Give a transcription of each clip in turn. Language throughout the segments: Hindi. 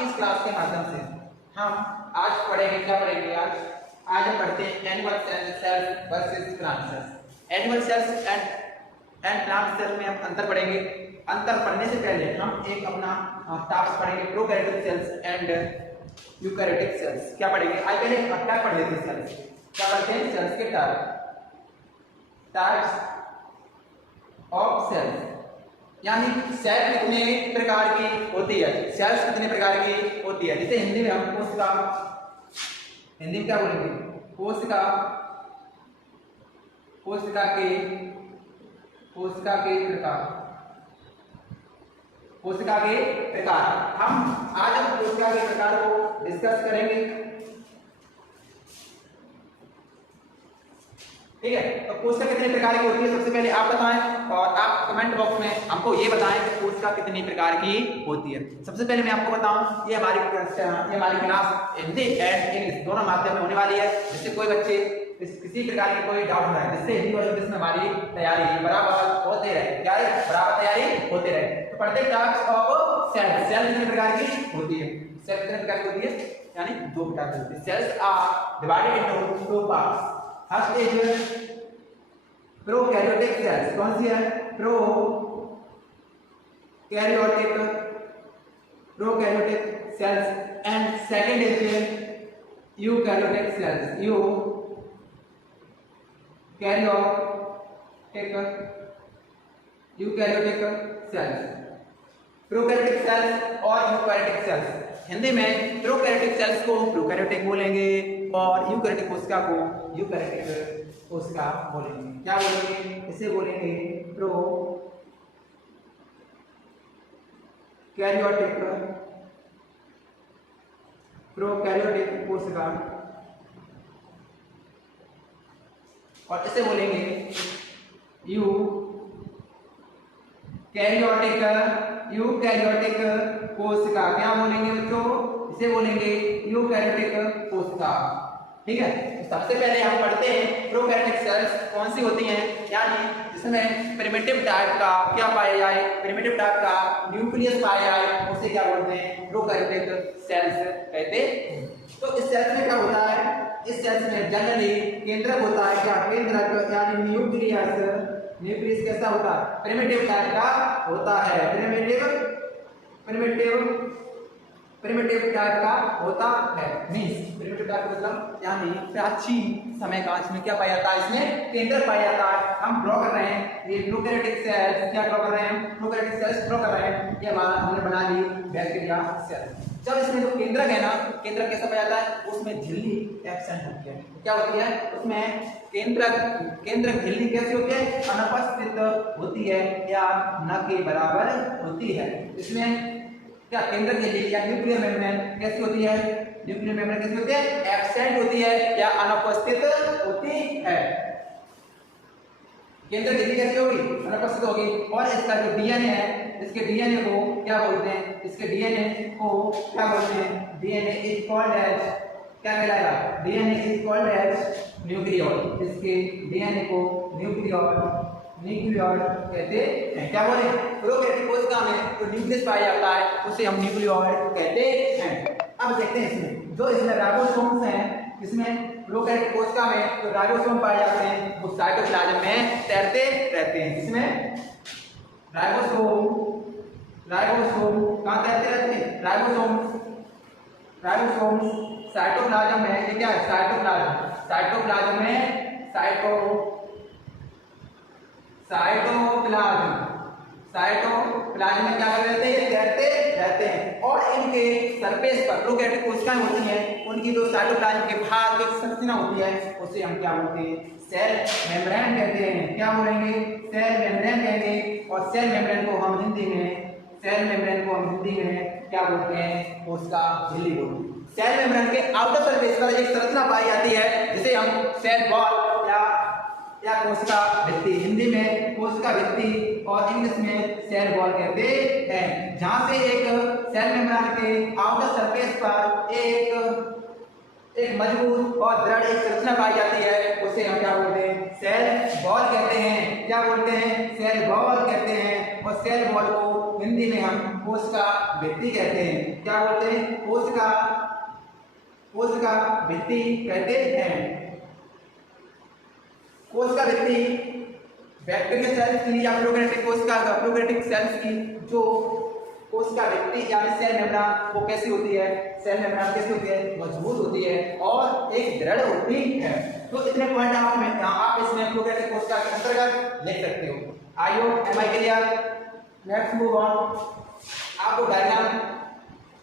की इस क्लास के माध्यम से हम आज पढ़ेंगे, क्या पढ़ेंगे आज हम पढ़ते हैं animal cells versus plant cells. Animal cells and plant cells में हम अंतर पढ़ेंगे। अंतर पढ़ने से पहले हम एक अपना टास्क पढ़ेंगे, prokaryotic cells and eukaryotic cells. क्या पढ़ेंगे आज पहले क्या पढ़ लेते हैं सेल्स, क्या पढ़ते हैं सेल्स के टाइप्स ऑफ सेल्स, यानी सेल कितने प्रकार की होती है, सेल्स कितने प्रकार की होती है। जैसे हिंदी में हम कोशिका, हिंदी में क्या बोलेंगे, कोशिका के प्रकार हम आज कोशिका के प्रकार को डिस्कस करेंगे। ठीक है, तो कोशिका कितने प्रकार की होती है सबसे पहले आप बताएं, और आप कमेंट बॉक्स में हमको ये बताएं कि कोशिका कितनी प्रकार की होती है। सबसे पहले मैं आपको बताऊं, ये हमारी क्लास हिंदी एंड इंग्लिश दोनों माध्यम में होने वाली है। जिससे कोई बच्चे किसी प्रकार की कोई डाउट है, जिससे हिंदी और इंग्लिश में हमारी तैयारी बराबर होते रहे, क्या है बराबर तैयारी होते रहे। तो पढ़ते टाइप्स ऑफ सेल, सेल कितने प्रकार की होती है, सेल कितने प्रकार की होती है, यानी दो प्रकार की होती है। Cells are divided into two parts. First is prokaryotic cells, कौन सी है, prokaryotic cells, and second is eukaryotic cells, eukaryotic cells, prokaryotic cells और यूकैरियोटिक सेल्स। हिंदी में प्रोकैरियोटिक सेल्स को प्रोकैरियोटिक बोलेंगे और यूकैरियोटिक कोशिका को यूकैरियोटिक कोशिका बोलेंगे। क्या बोलेंगे, इसे बोलेंगे प्रोकैरियोटिक कोशिका, और इसे बोलेंगे यूकैरियोटिक कोशिका। क्या बोलेंगे बच्चों, इसे बोलेंगे यूकैरियोटिक कोशिका। ठीक है, तो सबसे पहले हम पढ़ते हैं प्रोकैरियोटिक सेल्स कौन सी होती हैं, यानी जिसमें प्रिमिटिव टाइप का क्या पाया जाए, प्रिमिटिव टाइप का न्यूक्लियस पाया जाए, उसे क्या बोलते हैं, प्रोकैरियोटिक सेल्स कहते हैं। तो इस सेल्स में क्या होता है, इस सेल्स में जनरली केंद्रक होता है, क्या केंद्रक, यानी न्यूक्लियस कैसा होता है, प्रिमिटिव टाइप का होता है, प्रिमिटिव टाइप का होता है। मींस प्रिमिटिव टाइप का मतलब यानी प्राचीन समय का इसमें क्या पाया जाता है, इसमें केंद्रक पाया जाता है। हम ड्रॉ कर रहे हैं ये प्रोकैरियोटिक सेल्स, क्या ड्रॉ कर रहे हैं, प्रोकैरियोटिक सेल्स ड्रॉ कर रहे हैं। ये हमारा हमने बना ली बैक्टीरिया सेल। जब इसमें जो केंद्रक है ना, केंद्रक कैसा पाया जाता है, उसमें झिल्ली एब्सेंट होती है। क्या होती है उसमें, केंद्रक झिल्ली कैसी होती है, अनुपस्थित होती है या न के बराबर होती है। इसमें क्या केंद्रक झिल्ली या न्यूक्लियर मेम्ब्रेन कैसी होती है, न्यूक्लियर मेम्ब्रेन कैसी होती है, एब्सेंट होती है या अनुपस्थित होती है। केंद्रक झिल्ली कैसी होगी, अनुपस्थित होगी। और इसका जो डीएनए है, इसके डीएनए को क्या बोलते हैं, इसके डीएनए को क्या बोलते हैं, डीएनए इज कॉल्ड एज, क्या कहलाएगा, DNA is called as nucleoid. इसके डीएनए को न्यूक्लियोइड कहते हैं। क्या बोले, प्रोकैरियोटिक कोशिका में जो न्यूक्लियस पाया जाता है उसे हम न्यूक्लियोइड कहते हैं। अब देखते हैं इसमें जो इसमें राइबोसोम्स हैं, इसमें प्रोकैरियोटिक कोशिका में जो राइबोसोम पाए जाते हैं वो साइटोप्लाज्म में तैरते रहते हैं। इसमें राइबोसोम कहाँ तैरते रहते हैं, राइबोसोम साइटोप्लाज्म में, ये क्या है, साइटोप्लाज्म में साइटोप्लाज्म में क्या कर रहते हैं, ये तैरते रहते हैं। और इनके सरफेस पर प्रोकैरियोटिक कोशिकाएं होती हैं, उनकी जो साइटोप्लाज्म के बाहर एक संरचना होती है उसे हम क्या बोलते हैं, सेल मेम्ब्रेन कहते हैं। क्या बोलेंगे, सेल मेम्ब्रेन कहेंगे। और सेल मेम्ब्रेन को हम हिंदी में क्या बोलते हैं, कोशिका झिल्ली बोलते हैं। सेल मेम्ब्रेन के आउटर सरफेस पर एक संरचना पाई जाती है जिसे हम सेल वॉल या कोशिका भित्ति, हिंदी में कोशिका भित्ति और इंग्लिश में सेल वॉल कहते हैं। जहां से एक सेल मेम्ब्रेन के आउटर सरफेस पर एक मजबूत और दृढ़ एक संरचना पाई जाती है, उसे हम क्या बोलते हैं, सेल वॉल कहते हैं। क्या बोलते हैं, सेल वॉल कहते हैं। और सेल वॉल को हिंदी में हम कोशिका भित्ति कहते हैं। क्या बोलते हैं? कोशिका भित्ति कहते हैं। कोशिका भित्ति बैक्टीरियल सेल्स की या प्रोकैरियोटिक सेल्स की जो कोशिका भित्ति यानी सेल मेम्ब्रेन वो कैसी होती है? सेल मेम्ब्रेन कैसी होती है? मजबूत होती है और एक दृढ़ होती है। तो इतने पॉइंट आप इसमें प्रोकैरियोटिक कोशिका के अंतर्गत लिख सकते हो। I hope am I clear? Let's move on. आपको डायग्राम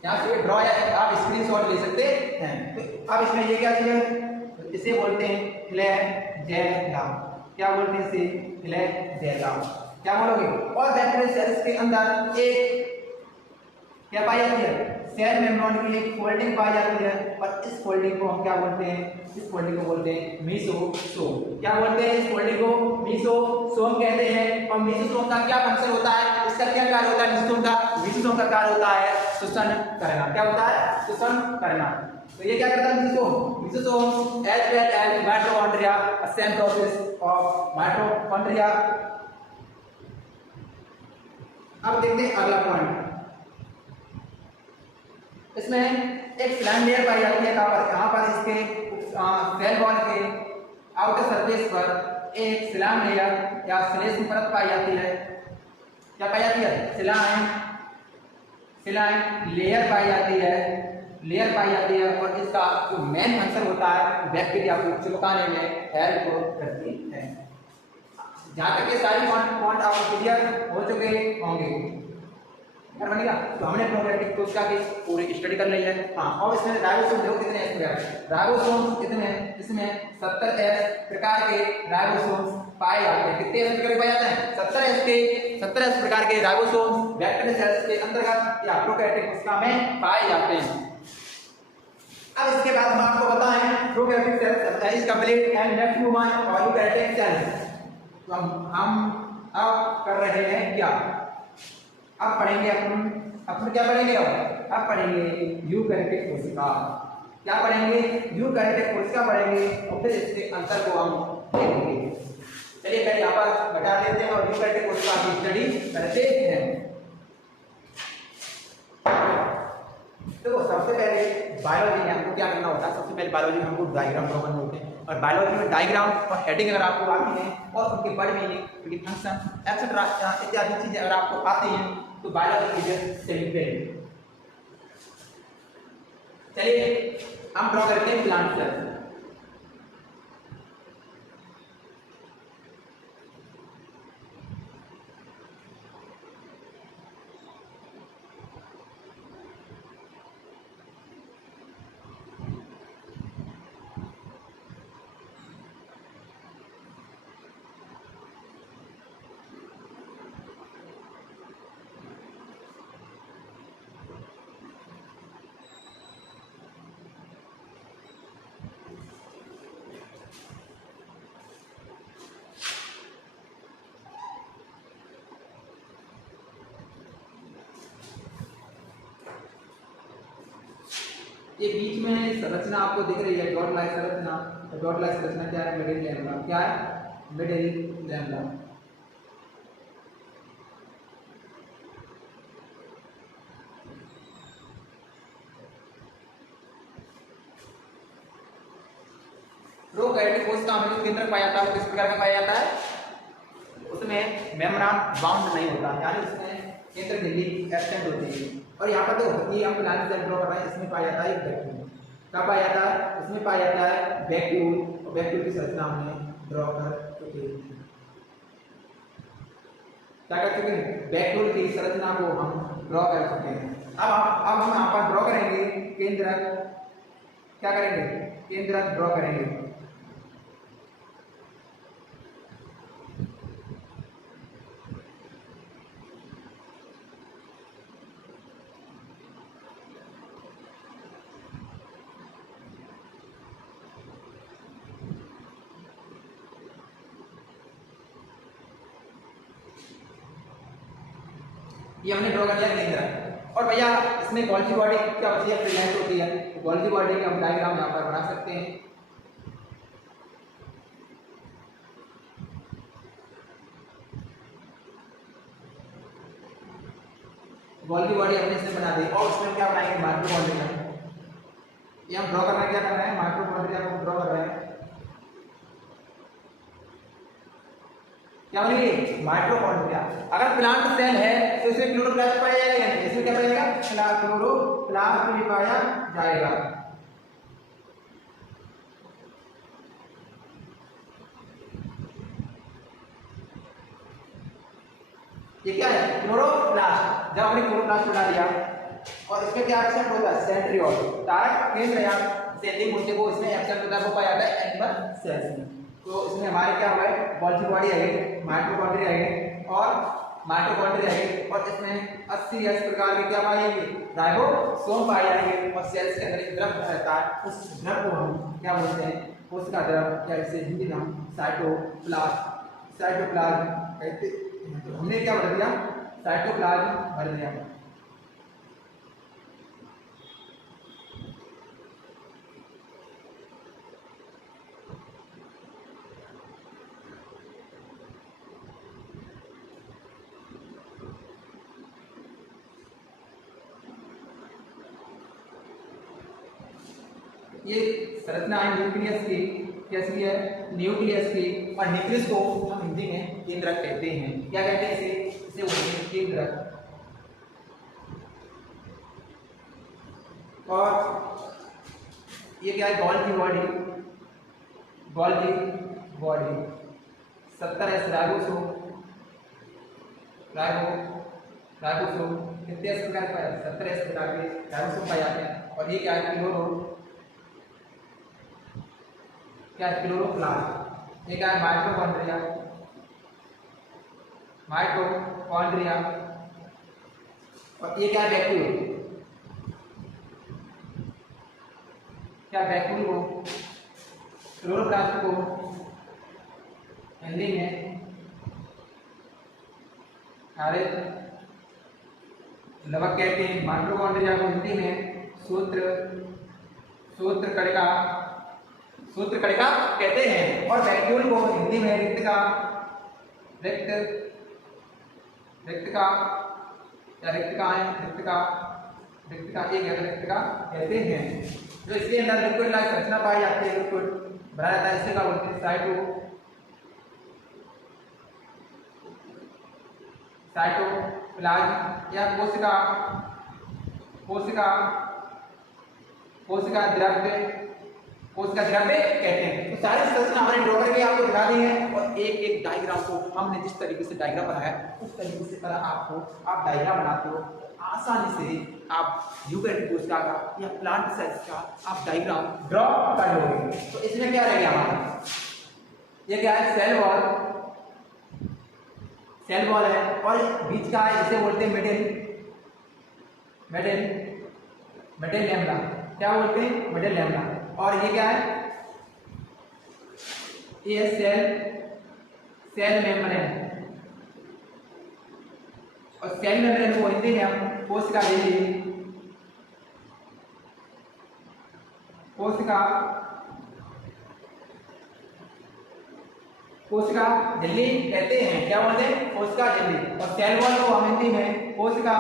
यहाँ से ड्रॉ या आप स्क्रीनशॉट ले सकते हैं। तो अब इसमें ये क्या चीज? इसे बोलते हैं फ्लैजेला। क्या बोलते हैं इसे? फ्लैजेला। क्या बोलोगे? और बैक्टीरियल सेल्स के अंदर एक क्या पाई जाती है? सेल मेम्ब्रेन की एक फोल्डिंग पाई जाती है और इस फोल्डिंग को हम क्या बोलते हैं? इस फोल्डिंग को बोलते हैं मेसोसोम। क्या बोलते हैं? इस फोल्डिंग को मेसोसोम कहते हैं। और मेसोसोम का क्या फंक्शन होता है? इसका क्या कार्य होता है? मेसोसोम का कार्य होता है श्वसन करना। क्या होता है? श्वसन करना। तो ये क्या करता है mesosome? As well as mitochondria, same process of mitochondria. अब देखते हैं अगला पॉइंट। इसमें एक स्लाइम लेयर पाई जाती है। यहाँ पर इसके सेल वॉल के आउटर सरफेस पर एक स्लाइम लेयर या श्लेष्म परत पाई जाती है। क्या पाई जाती है? स्लाइम लेयर पाई जाती है और इसका जो मेन फंक्शन होता है बैक्टीरिया को चिपकाने में हेल्प करती है। जहाँ तक ये सारी पॉइंट आपको क्लियर हो चुके होंगे बनेगा। तो हमने प्रोकैरियोटिक कोशिका की पूरी स्टडी कर ली है। हाँ, और इसमें राइबोसोम देखो कितने हैं। राइबोसोम कितने हैं? इसमें 70S प्रकार के राइबोसोम पाए जाते हैं। कितने प्रकार के पाए जाते हैं? 70S प्रकार के राइबोसोम बैक्टीरियल सेल्स के अंतर्गत या प्रोकैरियोटिक कोशिका में पाए जाते हैं। अब इसके बाद हम आपको बताएं prokaryotic cells is complete and next move on eukaryotic cells. तो हम अब कर रहे हैं क्या? अब पढ़ेंगे अपन क्या पढ़ेंगे? अब पढ़ेंगे यूकैरियोटिक कोशिका। क्या पढ़ेंगे? यूकैरियोटिक कोशिका पढ़ेंगे और फिर इसके अंतर को हम देखेंगे। चलिए पहले यहाँ पर बता देते हैं और यूकैरियोटिक कोशिका की स्टडी करते हैं। देखो सबसे पहले बायोलॉजी में हमको क्या करना होता है? सबसे पहले बायोलॉजी में हमको डायग्राम ड्रॉ करने होते हैं और बायोलॉजी में डायग्राम और हेडिंग अगर आपको आती है और उनके वर्ड मीनिंग, उनके फंक्शन एक्सेट्रा इत्यादि चीजें अगर आपको आती हैं तो बायोलॉजी की चलिए हम ड्रॉ करते हैं प्लांट सेल। ये बीच में संरचना आपको दिख रही है डॉट लाइक संरचना। तो डॉट लाइक संरचना क्या है? Middle lambda. क्या है? Middle lambda. प्रोकैरियोटिक कोशिका में जो केंद्रक पाया जाता है वो किस प्रकार का पाया जाता है? उसमें मेम्ब्रेन बाउंड नहीं होता, यानी उसमें केंद्र झिल्ली एब्सेंट होती है। और यहाँ पर तो ये हम प्लांट सेल ड्रॉ कर रहे हैं, इसमें पाया जाता है वैक्यूल। क्या पाया जाता है? इसमें पाया जाता है वैक्यूल और वैक्यूल की संरचना हमने ड्रॉ कर चुके हैं। क्या कर चुके हैं? वैक्यूल की संरचना को हम ड्रॉ कर चुके हैं। अब हम यहाँ पर ड्रॉ करेंगे केंद्रक। क्या करेंगे? केंद्रक ड्रॉ करेंगे। ये हमने ड्रॉ कर लिया केंद्र। और भैया इसमें गोल्गी बॉडी क्या होती है? प्रेजेंट होती है। तो गोल्गी बॉडी का हम डायग्राम यहाँ पर बना सकते हैं। गोल्गी बॉडी हमने इसमें बना दी और उसमें क्या बनाएंगे माइटोकॉन्ड्रिया। ये हम ड्रॉ करना है, क्या करना है माइटोकॉन्ड्रिया को ड्रॉ कर रहे हैं। क्या बनेगी माइटोकॉन्ड्रिया। अगर प्लांट सेल है तो इसमें क्लोरोप्लास्ट पाया जाएगा या नहीं, इसमें क्या पाएगा क्लोरोप्लास्ट भी पाया जाएगा। ये क्या है क्लोरोप्लास्ट। जब हमने क्लोरोप्लास्ट बना दिया और इसमें क्या एक्सेंट होता है सेंट्रियोल, तारक केंद्र या सेंडिंग होते को इसमें एक्सेंट होता है, वो पाया जाता है एनिमल सेल्स में। तो इसमें हमारे क्या हुआ है गोल्गी बॉडी आई है, माइटोकॉन्ड्रिया आई है और माइटोकॉन्ड्रिया आई है और इसमें 80 प्रकार के क्या पाए जाएंगे राइबोसोम पाए जाएंगे और सेल्स के अंदर एक द्रव रहता है, उस द्रव को हम क्या बोलते हैं कोशिका द्रव या इसे हिंदी नाम साइटोप्लाज्म कहते हैं। तो हमने क्या भर दिया साइटोप्लाज्म भर दिया। ये संरचना है न्यूक्लियस की, कैसी है न्यूक्लियस की, और न्यूक्लियस को हम हिंदी में केंद्रक कहते हैं। क्या कहते हैं इसे बोलते हैं केंद्रक। और ये क्या है गोल्गी बॉडी 70 राइबोसोम कितने प्रकार का 70 प्रकार के राइबोसोम पाए जाते हैं। और ये क्या है क्लोरोप्लास्ट। ये क्या है माइटोकॉन्ड्रिया। और ये क्या है वैक्यूल को क्लोरोप्लास्ट को हिंदी में लवक कहते हैं, माइटोकॉन्ड्रिया को हिंदी में सूत्र कणिका कहते हैं, और वैक्यूल को हिंदी में रिक्तिका कहते हैं। जो इसके अंदर लिक्विड लाइक संरचना पाई जाती है, लिक्विड भरा जाता है, इससे क्या बोलते हैं साइटोप्लाज्म या कोशिका द्रव्य कहते हैं। तो सारी संरचना हमने ड्रॉ करके आपको दिखा दी है और एक एक डायग्राम को हमने जिस तरीके से डायग्राम बनाया उस तरीके से पर आप डायग्राम बनाते हो आसानी से आप यूकेरियोटिक कोशिका का या प्लांट सेल्स का आप डायग्राम ड्रॉ कर लोगे। तो इसमें क्या रह गया हमारा, ये क्या है सेल वॉल है और बीच का है इसे बोलते हैं मिडिल लैमेला। क्या बोलते हैं मिडिल लैमेला। और ये क्या है ये सेल मेम्ब्रेन। और सेल मेम्ब्रेन को हिंदी में हम कोशिका झिल्ली कहते हैं। क्या बोलते हैं कोशिका झिल्ली। और सेल वॉल को हम हिंदी में कोशिका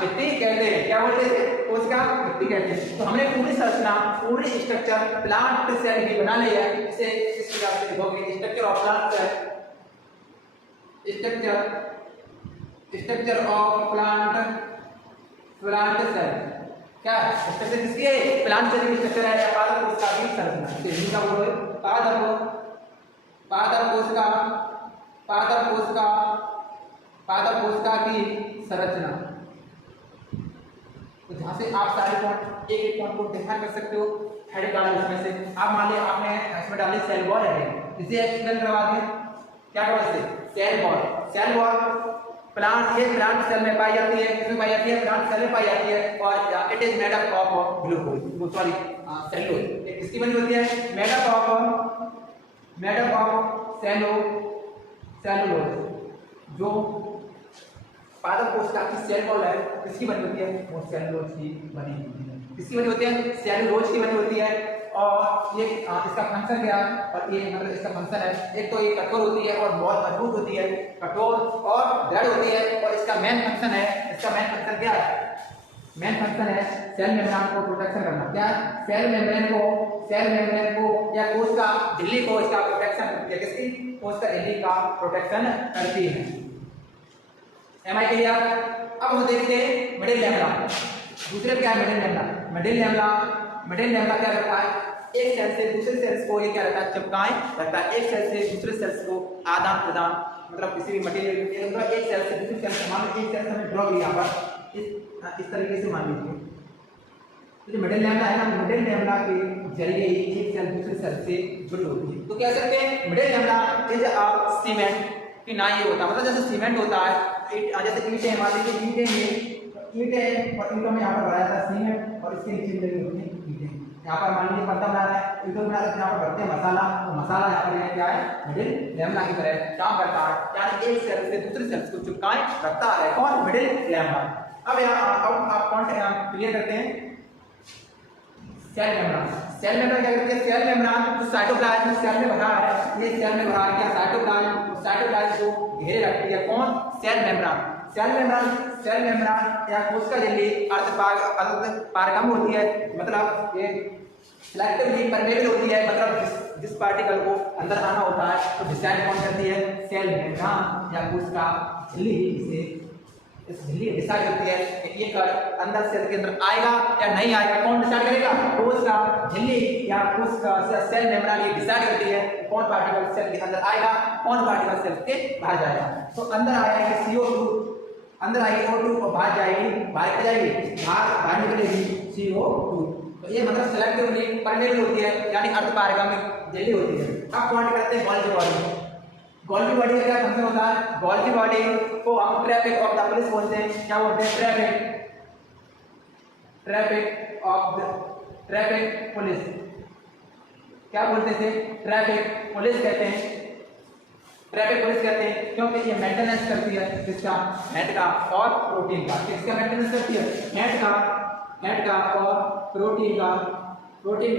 भित्ति कहते हैं। क्या बोलते हैं कोशिका भित्ति कहते हैं। तो हमने पूरी संरचना पूरी स्ट्रक्चर प्लांट सेल की बना लिया है। इसे इस प्रकार से लिखोगे structure of plant cell, structure of plant cell. क्या स्ट्रक्चर किसकी है प्लांट सेल की स्ट्रक्चर है या पादप कोशिका की संरचना। तो हिंदी का बोलो पादप कोशिका की संरचना। तो जहां से आप सारे पॉइंट एक पॉइंट को डिफाइन कर सकते हो। हेड डालो उसमें से आप मान लिया आपने इसमें डाली सेल वॉल है, इसे एक्सप्लेन करवा दिया। क्या करवा इसे सेल वॉल प्लांट सेल में पाई जाती है। किसमें पाई जाती है प्लांट सेल में पाई जाती है। और it is made up of glucose sorry cellulose. किसकी बनी होती है मेड अप ऑफ सेलुलोज। जो पादप कोशिका की सेल वॉल है किसकी बनी होती है वो सेलुलोज की बनी होती है। किसकी बनी होती है सेलुलोज की बनी होती है। और ये इसका फंक्शन क्या है और ये मतलब इसका फंक्शन है। एक तो ये कठोर होती है और बहुत मजबूत होती है, कठोर और दृढ़ होती है। और इसका मेन फंक्शन है, इसका मेन फंक्शन क्या है? मेन फंक्शन है सेल मेम्ब्रेन को प्रोटेक्शन करना। क्या? सेल मेम्ब्रेन को या कोश का झिल्ली को इसका प्रोटेक्शन करती है। किसकी? कोश का झिल्ली का प्रोटेक्शन करती है। Am I clear? अब हम देखते हैं मिडिल लैमेला। दूसरे क्या है? मिडिल लैमेला क्या करता है? एक सेल से दूसरे सेल्स को ये क्या रहता है? चिपकाए रखता है। एक सेल से दूसरे सेल्स को आदान प्रदान, मतलब किसी भी मटेरियल एक सेल से दूसरे सेल से, मान लो एक सेल से हमने ड्रॉ किया पर इस तरीके से मान लीजिए, तो जो मिडिल लैमेला है ना, मिडिल लैमेला के जरिए ही एक सेल दूसरे सेल से जुड़ी होती है। तो कह सकते हैं middle lamella is a cement कि ना ये होता है, मतलब जैसे सीमेंट होता है, जैसे ईंटें, मान लीजिए ईंटें और ईंटों में यहाँ पर बनाया था सीमेंट और इसके नीचे लगी होती है ईंटें। यहाँ पर मान लीजिए पत्ता बना रहे हैं, ईंटों बना रहे हैं, यहाँ पर भरते हैं मसाला, तो मसाला यहाँ पर क्या है? मिडिल लैमेला की तरह काम करता है, यानी एक सेल से दूसरे सेल्स को चिपकाए रखता है। कौन? Middle lamella. अब यहाँ आप पॉइंट क्लियर करते हैं। सेल मेम्ब्रेन क्या करती है? सेल मेम्ब्रेन जो साइटोप्लाज्म सेल में भरा है, ये सेल में भरा है क्या? साइटोप्लाज्म को घेरे रखती है। कौन? सेल मेम्ब्रेन या कोश का झिल्ली अर्धपारगम होती है, मतलब ये सिलेक्टिवली परमेबल होती है, मतलब जिस पार्टिकल को अंदर आना होता है तो डिसाइड कौन करती है? सेल मेम्ब्रेन या कोश का झिल्ली इसे इस झिल्ली डिसाइड करती है कि ये कण अंदर सेल के अंदर आएगा या नहीं आएगा। कौन डिसाइड करेगा? कोश का झिल्ली या कोश का सेल मेम्ब्रेन ये डिसाइड करती है कौन पार्टिकल सेल के अंदर आएगा, कौन पार्टिकल सेल के बाहर जाएगा। तो अंदर आएगा CO2, अंदर आएगी O2 और बाहर जाएगी, बाहर निकलेगी CO2। तो ये मतलब सेलेक्टिवली परमेबल होती है, यानी अर्धपारगम झिल्ली होती है। अब पॉइंट करते हैं गोल्गी बॉडी का क्या फंक्शन होता है? गोल्गी बॉडी को हम ट्रैफिक ऑफ द पुलिस बोलते हैं। क्या बोलते हैं? Traffic police. क्या बोलते थे? ट्रैफिक पुलिस कहते हैं क्योंकि ये मेंटेनेंस करती है किसका? फैट का और प्रोटीन का। किसका मेंटेनेंस करती है? फैट का और प्रोटीन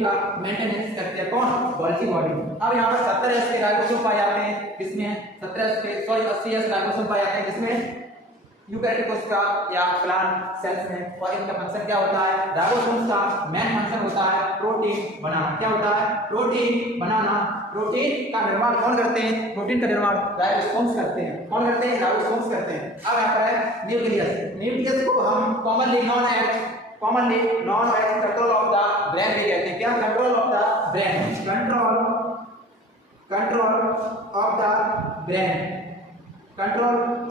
का मेंटेनेंस करती है। कौन? Golgi body. अब यहाँ पर 70S के राइबोसोम पाए जाते हैं, जिसमें 80S राइबोसोम पाए जाते हैं, जिसमें यूकैरियोटिक कोशिका या प्लांट सेल्स में। और इनका फंक्शन क्या होता है? राइबोसोम का मेन फंक्शन होता है प्रोटीन बनाना। क्या होता है? प्रोटीन बनाना। प्रोटीन का निर्माण कौन करते हैं? प्रोटीन का निर्माण राइबोसोम्स करते हैं। कौन करते हैं? राइबोसोम्स करते हैं। अब यहाँ पर है न्यूक्लियस को हम commonly known as control of the brain भी कहते हैं। क्या? Control of the brain. Control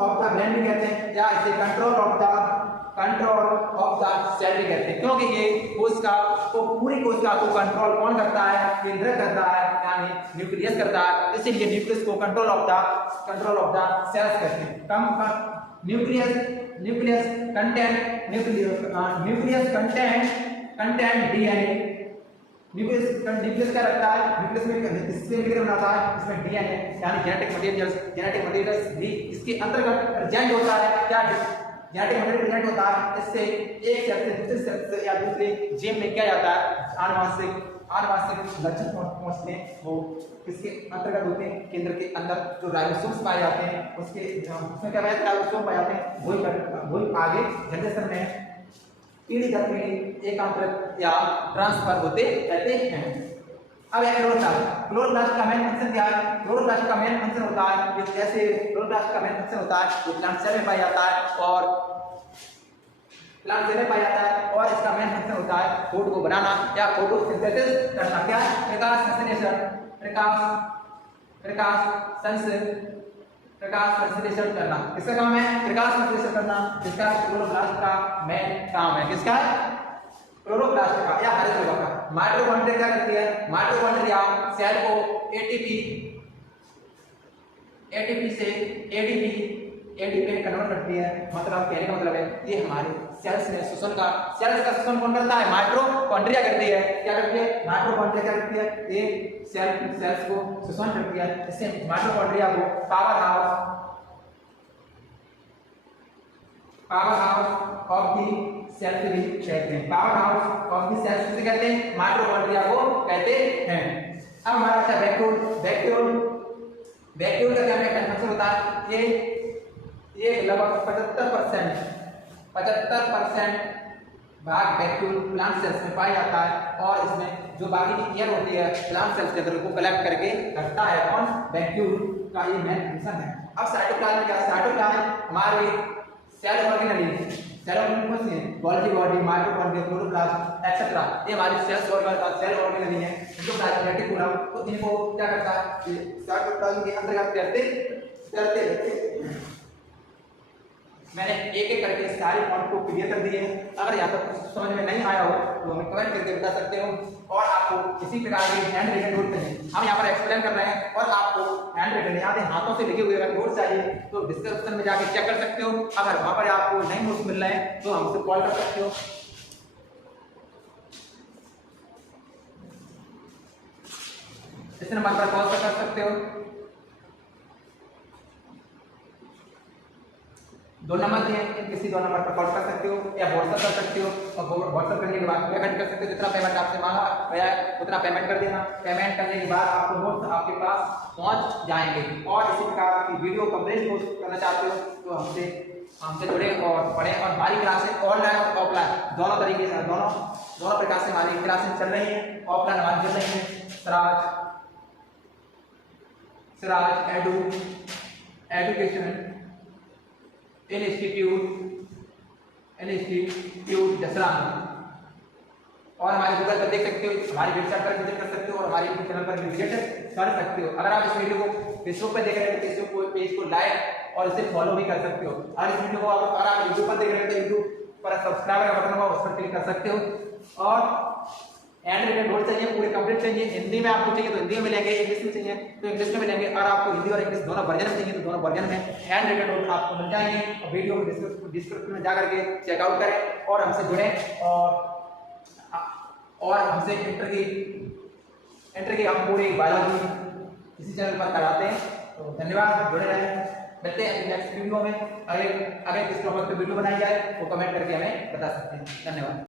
of the brain भी कहते हैं, या इसे कंट्रोल ऑफ द सेल भी कहते हैं, क्योंकि ये कोशिका को, पूरी कोशिका को कंट्रोल कौन करता है? केंद्रित करता है, यानी न्यूक्लियस करता है। इसीलिए न्यूक्लियस को कंट्रोल ऑफ द सेल्स कहते हैं। Nucleus content DNA. न्यूक्लियस क्या रखता है? न्यूक्लियस में इससे मिलकर बनाता है, इसमें डीएनए यानी जेनेटिक मटेरियल्स भी इसके अंतर्गत प्रेजेंट होता है। क्या? जेनेटिक मटेरियल प्रेजेंट होता है। इससे एक सेल से दूसरे सेल से या दूसरे जीन में क्या जाता है? आनुवांशिक लक्षण पहुंचते हैं, वो किसके अंतर्गत होते हैं? केंद्र के अंदर जो राइबोसोम्स पाए जाते हैं, उसमें क्या पाए? राइबोसोम पाए जाते हैं। वही आगे जनरेशन में पीढ़ी दर पीढ़ी एकांतरित या ट्रांसफर होते रहते हैं। अब क्लोरोप्लास्ट का मेन फंक्शन क्या है? क्लोरोप्लास्ट का मेन फंक्शन होता है, जैसे क्लोरोप्लास्ट का मेन फंक्शन होता है वो प्लांट सेल में पाया जाता है, और इसका मेन फंक्शन होता है फूड को बनाना या फोटोसिंथेसिस करना। क्या? प्रकाश संश्लेषण करना। किसका काम है? प्रकाश संश्लेषण करना। जिसका क्लोरोप्लास्ट का मेन काम है। किसका? क्लोरोप्लास्ट का या हरितगृह का। माइटोकॉन्ड्रिया क्या करती है? माइटोकॉन्ड्रिया सेल को एटीपी से एडीपी में कन्वर्ट करती है। मतलब कहने का मतलब है ये हमारे सेल्स में सेल्स का शोषण कौन करता है? माइटोकॉन्ड्रिया करती है। क्या करती है? माइटोकॉन्ड्रिया क्या करती है? ये सेल्स को शोषण करती है। इससे माइटोकॉन्ड्रिया को powerhouse of the cells भी कहते हैं। Powerhouse of the cells किसे कहते हैं? माइटोकॉन्ड्रिया को कहते हैं। अब हमारा आता है वैक्यूल। वैक्यूल का क्या फंक्शन होता है? ये लगभग 75% भाग वैक्यूल प्लांट सेल्स में पाया जाता है और इसमें जो बाकी की एयर होती है प्लांट सेल्स के अंदर को कलेक्ट करके रखता है। कौन? वैक्यूल का ये मेन फंक्शन है। अब साइटोप्लाज्म में क्या? साइटोप्लाज्म हमारे cell organelle Golgi body, mitochondria, chloroplast etcetera, ये हमारी सेल ऑर्गेनेली है जो रेटिकुलम, तो इनको क्या करता है? साइटोप्लाज्म के अंतर्गत करते रहते। मैंने एक एक करके सारी पॉइंट को क्लियर कर दिए हैं। अगर यहाँ पर कुछ समझ में नहीं आया हो तो हमें कमेंट करके बता सकते हो। और आपको इसी प्रकार के हैंड रिटन नोट चाहिए, हम यहाँ पर एक्सप्लेन कर रहे हैं, और आपको हैंड रिटन यहाँ हाथों से लिखे हुए अगर नोट चाहिए तो डिस्क्रिप्शन में जाके चेक कर सकते हो। अगर वहाँ पर आपको नहीं नोट्स मिल रहे हैं तो हमसे कॉल कर सकते हो। इस नंबर पर कॉल कर सकते हो। 2 नंबर दिए हैं, किसी 2 नंबर पर कॉल कर सकते हो या व्हाट्सएप कर सकते हो, और व्हाट्सएप करने के बाद पेमेंट कर सकते हो। जितना पेमेंट आपसे मांगा गया उतना पेमेंट कर देना। पेमेंट करने के बाद आपको नोट्स आपके पास पहुंच जाएंगे। और इसी प्रकार की वीडियो कवरेज कोर्स करना चाहते हो तो हमसे जुड़े और पढ़ें। और हमारी क्लासें ऑनलाइन और ऑफलाइन दोनों तरीके से दोनों प्रकार से हमारी क्लासें चल रही हैं। ऑफलाइन हमारी चल रही है सिराज एजुकेशन इंस्टीट्यूट जसरान, और हमारे गूगल पर देख सकते हो, हमारी वेबसाइट पर विजिट कर सकते हो और हमारे यूट्यूब चैनल पर भी विजिट कर सकते हो। अगर आप इस वीडियो को फेसबुक पर देख रहे हैं तो फेसबुक पेज को लाइक और इसे फॉलो भी कर सकते हो। और इस वीडियो को अगर आप यूट्यूब पर देख रहे हैं तो यूट्यूब पर सब्सक्राइब का बटन होगा, उस पर क्लिक कर सकते हो। और हैंड रिटन नोट चाहिए, पूरे कंप्लीट चाहिए। हिंदी में आपको चाहिए तो हिंदी में मिलेंगे, इंग्लिश में चाहिए तो इंग्लिश में मिलेंगे। और आपको हिंदी और इंग्लिश दोनों वर्जन में चाहिए तो दोनों वर्जन में हैंड रिटन नोट आपको मिल जाएंगे। और वीडियो को डिस्क्रिप्शन में जाकर के चेकआउट करें और हमसे जुड़ें। और हमसे इंटर की हम पूरी बायोलॉजी इसी चैनल पर कराते हैं। तो धन्यवाद, जुड़े रहें। मिलते हैं नेक्स्ट वीडियो में। अगर किस टॉपिक पे वीडियो बनाई जाए वो कमेंट करके हमें बता सकते हैं। धन्यवाद।